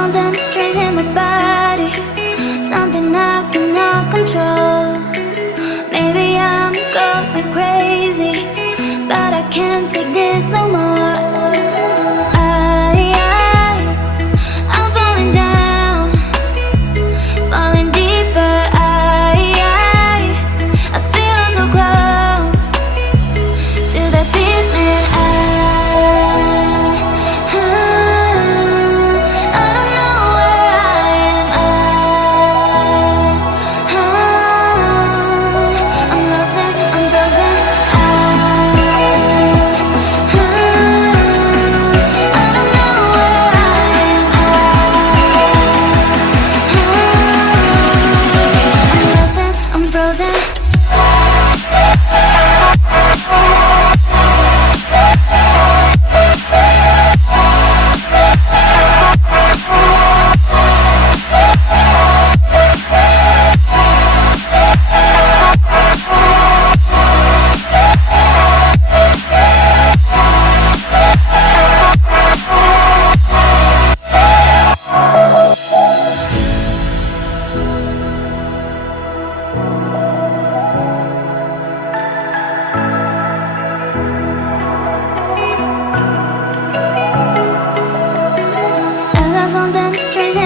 something strange in my body, something I cannot control. Maybe I'm going crazy, but I can't take this no more. I'm falling down, falling deeper. I feel so close to the pavement. I don't know where I am. I'm lost and I'm frozen. I don't know where I am. I'm lost and I'm frozen. I got something strange